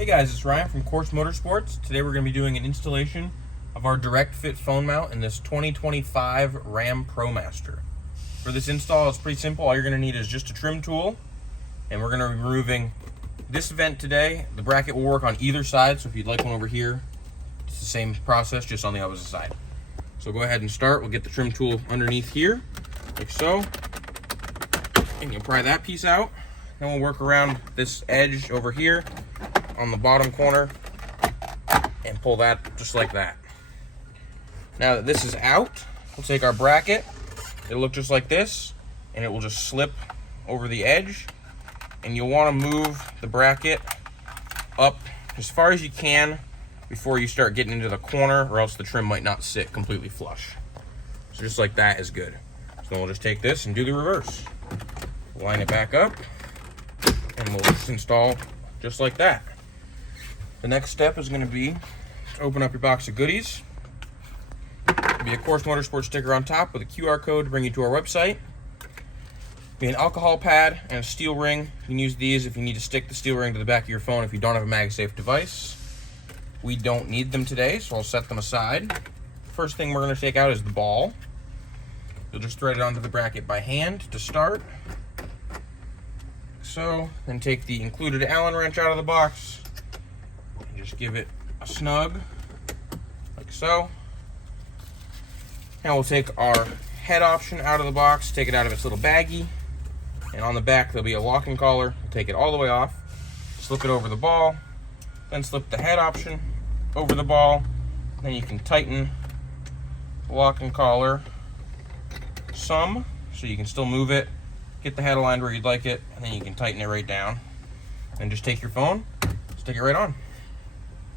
Hey guys, it's Ryan from Course Motorsports. Today we're going to be doing an installation of our direct fit phone mount in this 2025 Ram Promaster. For this install, it's pretty simple. All you're going to need is just a trim tool, and we're going to be removing this vent today. The bracket will work on either side, so if you'd like one over here, it's the same process, just on the opposite side. So go ahead and start. We'll get the trim tool underneath here, like so, and you'll pry that piece out. Then we'll work around this edge over here on the bottom corner and pull that just like that. Now that this is out, we'll take our bracket. It'll look just like this, and it will just slip over the edge, and you'll want to move the bracket up as far as you can before you start getting into the corner, or else the trim might not sit completely flush. So just like that is good. So then we'll just take this and do the reverse. Line it back up, and we'll just install just like that. The next step is going to be to open up your box of goodies. There'll be a Course Motorsports sticker on top with a QR code to bring you to our website. Be an alcohol pad and a steel ring. You can use these if you need to stick the steel ring to the back of your phone if you don't have a MagSafe device. We don't need them today, so I'll set them aside. First thing we're going to take out is the ball. You'll just thread it onto the bracket by hand to start. So, then take the included Allen wrench out of the box. Just give it a snug, like so. Now we'll take our head option out of the box, take it out of its little baggie, and on the back there'll be a locking collar. We'll take it all the way off, slip it over the ball, then slip the head option over the ball. Then you can tighten the locking collar some, so you can still move it, get the head aligned where you'd like it, and then you can tighten it right down. And just take your phone, stick it right on.